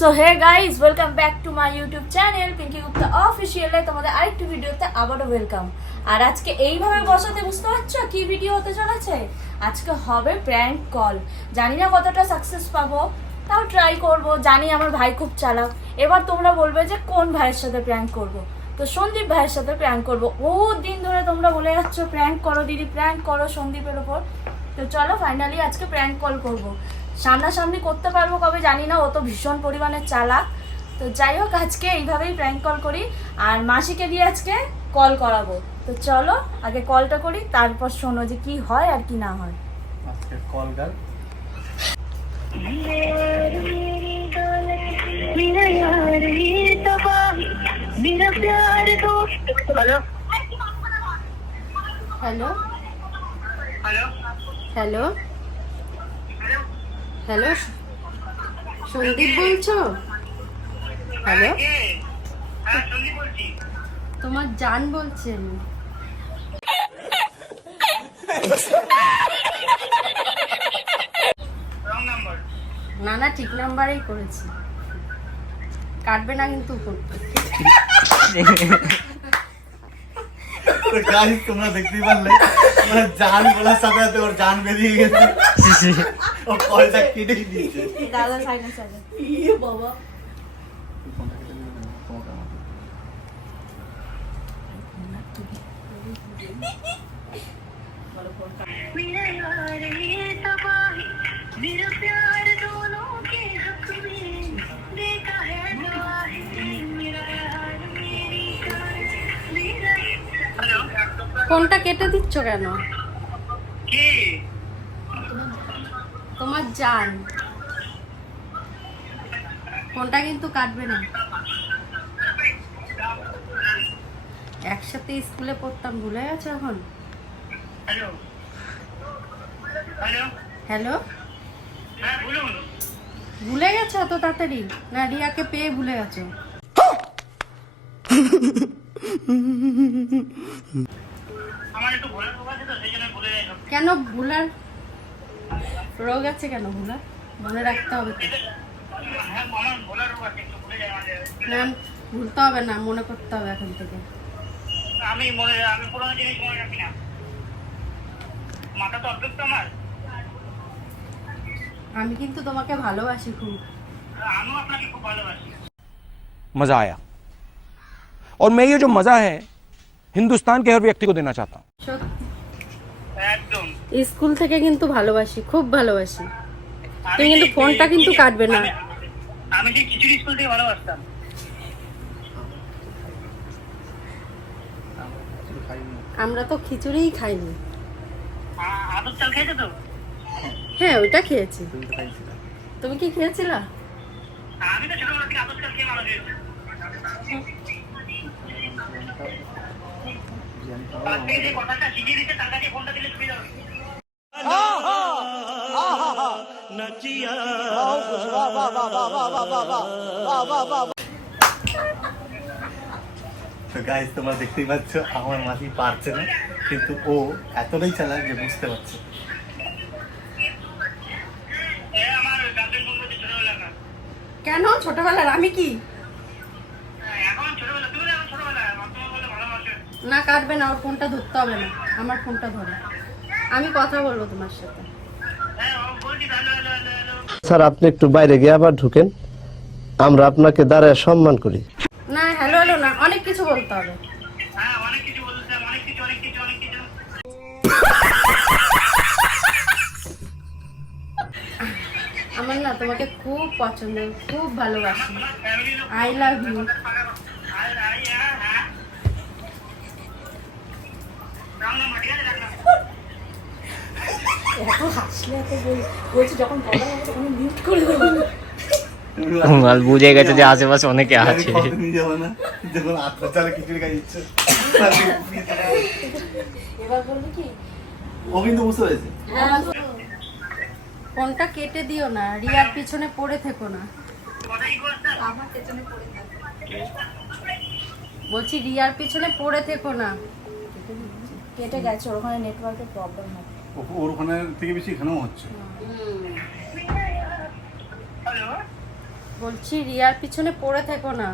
So hey guys welcome back to my YouTube channel Pinky Gupta অফিসিয়ালে তোমাদের আরেকটি ভিডিওতে আবারও ওয়েলকাম আর আজকে এইভাবে বসাতে বুঝতে পারছ? কি ভিডিও হতে চলেছে? আজকে হবে প্র্যাঙ্ক কল জানি না কতটা সাকসেস পাবো, তাও ট্রাই করব। জানি আমার ভাই খুব চালাক। এবার তোমরা বলবে যে কোন ভাইয়ের সাথে প্র্যাঙ্ক করব? তো সন্দীপ ভাইয়ের সাথে প্র্যাঙ্ক করব। বহুত দিন ধরে তোমরা বলে যাচ্ছ প্র্যাঙ্ক করো দিদি প্র্যাঙ্ক করো সন্দীপের ওপর তো চলো ফাইনালি আজকে প্র্যাঙ্ক কল করব। সামনাসামনি করতে পারব কবে জানি না ও তো ভীষণ পরিমাণে চালাক। তো যাই হোক আজকে এইভাবেই প্র্যাঙ্ক কল করি। আর মাসিকে দিয়ে আজকে কল করাবো। তো চলো আগে কলটা করি তারপর শোনো যে কি হয় আর কি না হয়। Call hello hello hello Sandeep বলছো? হ্যালো? হ্যাঁ বলছি। তোমার জান বলছেন না না ঠিক নাম্বারেই করেছি। কাটবে না কিন্তু ফোনটা গাইস তোমরা দেখতেই পারলে মানে জান বলার সাথে সাথে ওর জান বেরিয়ে গেছে ও কলটা কেটে দিয়েছে দাদা সাইডে সাইডে বাবা मेरा यार ये तबाही मेरा प्यार ফোনটা কেটে দিচ্ছ কেন? কি? তোমার জান। ফোনটা কিন্তু কাটবে না। একসাথে স্কুলে পড়তাম ভুলে গেছো এখন? হ্যালো। হ্যালো। হ্যালো? হ্যাঁ ভুলে গেছো এত তাড়াতাড়ি? না রিয়াকে পেয়ে ভুলে গেছো আমার একটু ভোলার রোগ আছে তো সেই জন্য ভুলে যাই সব। কেন ভুলার রোগ আছে কেন ভুলার মনে রাখতে হবে তো হ্যাঁ আমার ভোলার রোগ আছে একটু ভুলে যাই মাঝে না ভুলতে হবে না মনে করতে হবে এখন থেকে আমি মনে আমি পুরোনো জিনিস মনে রাখি না মাথা তো অদ্ভুত তো আমার আমি কিন্তু তোমাকে ভালোবাসি খুব আমিও আপনাকে খুব ভালোবাসি मज़ा आया और मैं ये जो मज़ा है हिंदुस्तान के हर व्यक्ति को देना चाहता हूँ সত্যি একদম স্কুল থেকে কিন্তু ভালোবাসি খুব ভালোবাসি। তুমি কিন্তু ফোনটা কিন্তু কাটবে না। আমি- সেই খিচুড়ি স্কুল থেকে ভালোবাসতাম? আমরা তো খিচুড়িই খাইনি। আদর চাল খেয়েছো তো? হ্যাঁ ওইটা খেয়েছি। তুমি তো খাইছিলে। তুমি কি খেয়েছিলা? আমি তো ছোটবেলা থেকে আদর চাল খেয়ে মানুষ হয়েছি তার থেকে যে কথাটা শিখিয়ে দিচ্ছে তার কাছে ফোনটা দিলে সুবিধা হবে তো তোমরা দেখতেই পাচ্ছ আমার মাসি পারছে না কিন্তু ও এতটাই চালাক যে বুঝতে পারছে। কেন? ছোটবেলার আমি কি? না কাটবে না ওর ফোনটা ধরতে হবে না। আমার ফোনটা ধরো। আমি কথা বলব তোমার সাথে। স্যার আপনি একটু বাইরে গিয়ে আবার ঢুকেন। আমরা আপনাকে দাঁড়ায় সম্মান করি। না হ্যালো হ্যালো না অনেক কিছু বলতে হবে। হ্যাঁ অনেক কিছু বলতে অনেক কিছু অনেক কিছু অনেক কিছু আমার না তোমাকে খুব পছন্দ খুব ভালোবাসি। আই লাভ ইউ হ্যাঁ হ্যাঁ রাখলাম এত হাসলে এত বলছি যখন কথা বলব তখন মিউট করে দেবো। মাল বুঝে গেছে যে আশেপাশে অনেকে আছে। পেরেছে। ফোনটা কেটে দিও না রিয়ার পিছনে পড়ে থেকো না। বলছি রিয়ার পিছনে পড়ে থেকো না। কেটে গেছে ওখানে নেটওয়ার্কের প্রবলেম হবে। ওর ওখানে থেকে বেশি এখানেও হচ্ছে। হ্যালো? বলছি রিয়ার পিছনে পড়ে থেকো না।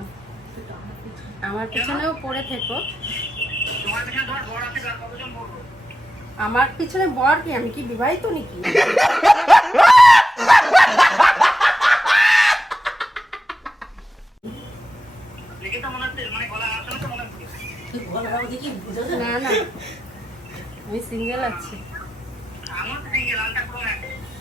আমার পিছনেও পড়ে থেকো। আমার পিছনে বর কি? আমি কি বিবাহিত নাকি? দেখে তো মনে না না। আমি সিঙ্গেল আছি আমার তো দেখে লালটা পুরো এক গলা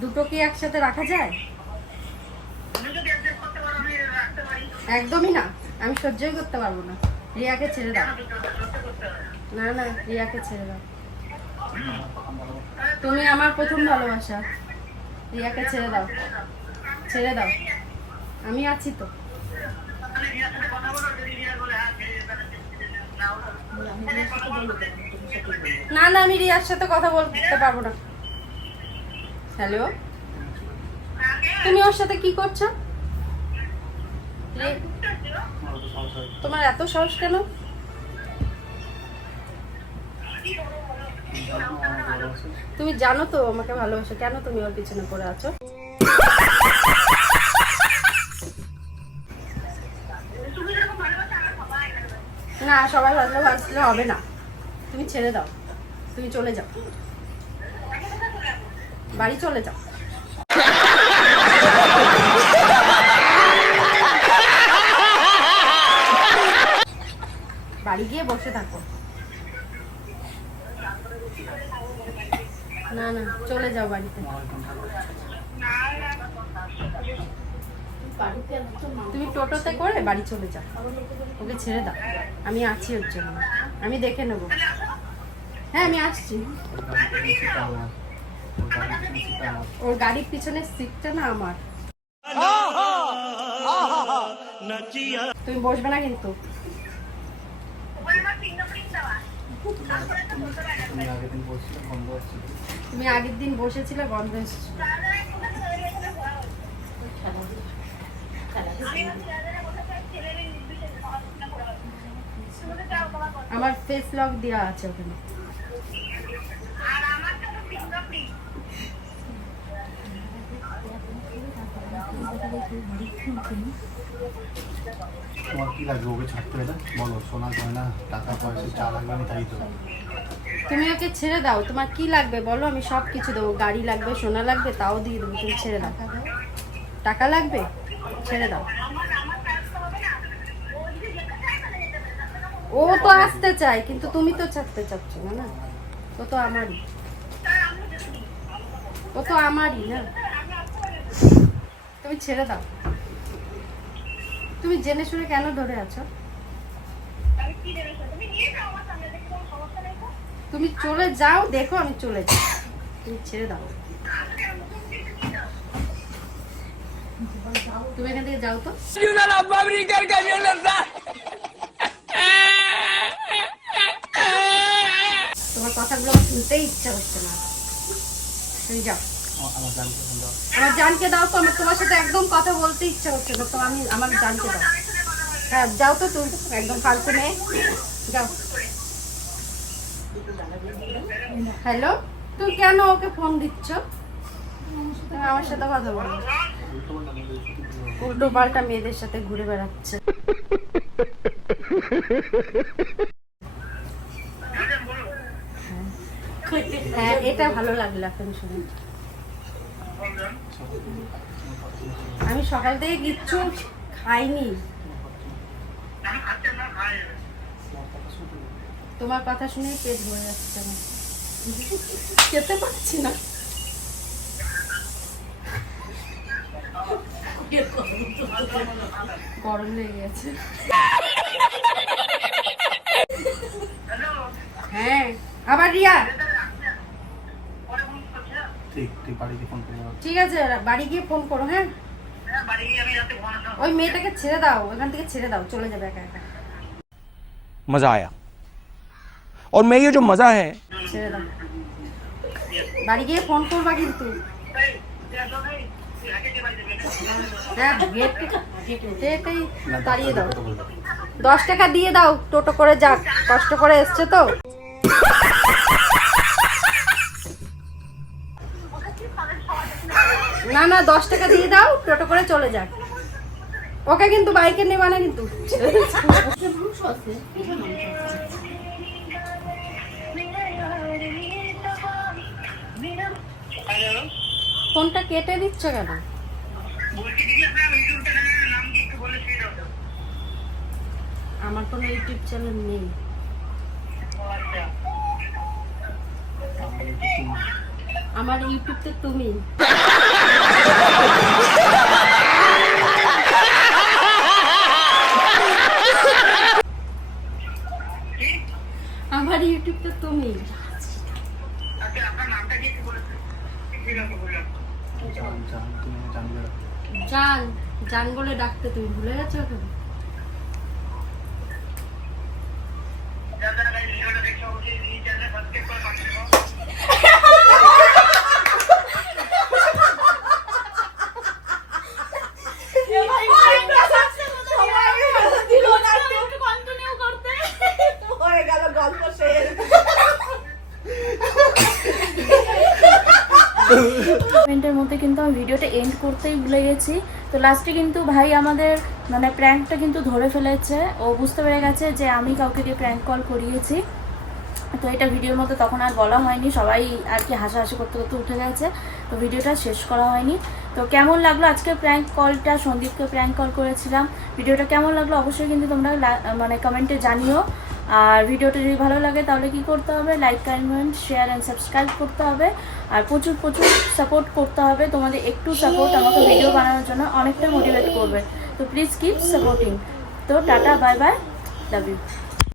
দুটো কি একসাথে রাখা যায়? একদমই না। আমি সহ্যই করতে পারব না। রিয়াকে ছেড়ে দাও। না। না রিয়াকে ছেড়ে দাও। তুমি আমার প্রথম ভালোবাসা। রিয়াকে ছেড়ে দাও। ছেড়ে দাও। আমি আছি তো। তাহলে কথা বলো না না, আমি রিয়ার সাথে কথা বলতে পারব না। হ্যালো তুমি ওর সাথে কি করছ? তোমার এত সাহস কেন? তুমি জানো তো, আমাকে ভালোবাসো। কেন তুমি ওর পিছনে পড়ে আছো? না, সবাই ভালো ভাসলে হবে না। তুমি ছেড়ে দাও। তুমি চলে যাও। বাড়ি চলে যাও। বাড়ি গিয়ে বসে থাকো। না না, চলে যাও বাড়িতে। তুমি টোটোতে করে বাড়ি চলে যাও। ওকে ছেড়ে দাও। আমি আছি ওর জন্য। আমি দেখে নেব। হ্যাঁ আমি আসছি। ওর গাড়ির পিছনের সিটটা না আমার। তুমি বসবে না কিন্তু। তুমি আগের দিন বসেছিলে এসেছিল আমার ফেস লক দেওয়া আছে ওখানে। তোমার কি লাগবে? ওকে ছাড়তে হবে বলো গয়না, টাকা পয়সা লাগবে আমি তাই তুমি ওকে ছেড়ে দাও। তোমার কি লাগবে বলো? আমি সব কিছু দেবো। গাড়ি লাগবে, সোনা লাগবে, তাও দিয়ে দেবো। তুমি ছেড়ে দাও। টাকা লাগবে? ছেড়ে দাও। ও তো আসতে চায়, কিন্তু তুমি তো ছাড়তে চাচ্ছ না না? ও তো আমারই। ও তো আমারই, না? তুমি ছেড়ে দাও। তুমি জেনে শুনে কেন ধরে আছো? তুমি চলে যাও দেখো আমি চলে যাই। তুমি ছেড়ে দাও। তুমি এখান থেকে যাও তো। তোমার কথাগুলো শুনতেই ইচ্ছা হচ্ছে না। তুমি যাও। আমার- জানকে দাও তো, আমার তোমার সাথে একদম কথা বলতে হচ্ছে না, তো আমি আমার জানকে দাও। হ্যাঁ যাও তো তুমি, একদম ফালতু মেয়ে। যাও। হ্যালো তুমি কেন ওকে ফোন দিচ্ছ? আমার সাথে কথা বলো। উল্টো পাল্টা মেয়েদের সাথে ঘুরে বেড়াচ্ছে। হ্যাঁ এটা ভালো লাগল এখন শুনে। আমি সকাল থেকে কিচ্ছু খাইনি। তোমার কথা শুনে পেট ভরে যাচ্ছে খেতে পারছি না। গরম লেগে গেছে। হ্যাঁ আবার রিয়া পরে ফোন করছি ঠিক ঠিক বাড়ি গিয়ে ফোন করবো ঠিক আছে বাড়ি গিয়ে ফোন করো হ্যাঁ হ্যাঁ, বাড়ি গিয়ে আমি রাতে ঘুমানো ওই মেয়েটাকে ছেড়ে দাও ওখান থেকে ছেড়ে দাও চলে যাবে একা একা मजा आया और मैं ये जो मजा है ছেড়ে দাও বাড়ি গিয়ে ফোন করবা কিন্তু হ্যাঁ গেট গেটেই তাড়িয়ে দাও দশ টাকা দিয়ে দাও টোটো করে যাক কষ্ট করে এসছে তো না না, দশ টাকা দিয়ে দাও টোটো করে চলে যাক। ওকে কিন্তু বাইকে নেবা না কিন্তু। ফোনটা কেটে দিচ্ছ কেন? আমার কোনো ইউটিউব চ্যানেল নেই। আমার ইউটিউবতে তুমি। আমার ইউটিউবতে তুমি। আচ্ছা জান জান তুমি জান জান বলে ডাকতে তুমি ভুলে গেছো এখন যারা যারা এই ভিডিওটা দেখছ অবশ্যই এই চ্যানেলে সাবস্ক্রাইব করে পাঠিয়ে দেবো হয়ে গেল গল্প শেষ মিনিটের মধ্যে কিন্তু আমি ভিডিওটা এন্ড করতেই ভুলে গেছি। তো লাস্টে কিন্তু ভাই আমাদের মানে প্র্যাঙ্কটা কিন্তু ধরে ফেলেছে। ও বুঝতে পেরে গেছে যে আমি কাউকে দিয়ে প্র্যাঙ্ক কল করিয়েছি। তো এটা ভিডিওর মধ্যে তখন আর বলা হয়নি। সবাই আর কি হাসাহাসি করতে করতে উঠে গেছে। তো ভিডিওটা শেষ করা হয়নি। তো কেমন লাগল আজকের প্র্যাঙ্ক কলটা সন্দীপকে প্র্যাঙ্ক কল করেছিলাম। ভিডিওটা কেমন লাগল? অবশ্যই কিন্তু তোমরা মানে কমেন্টে জানিও। আর ভিডিওটা যদি ভালো লাগে, তাহলে কি করতে হবে? Like comment share and subscribe করতে হবে। আর প্রচুর প্রচুর সাপোর্ট করতে হবে। তোমাদের একটু সাপোর্ট আমাকে ভিডিও বানানোর জন্য অনেকটা মোটিভেট করবে। তো প্লিজ কিপ সাপোর্টিং তো tata bye bye love you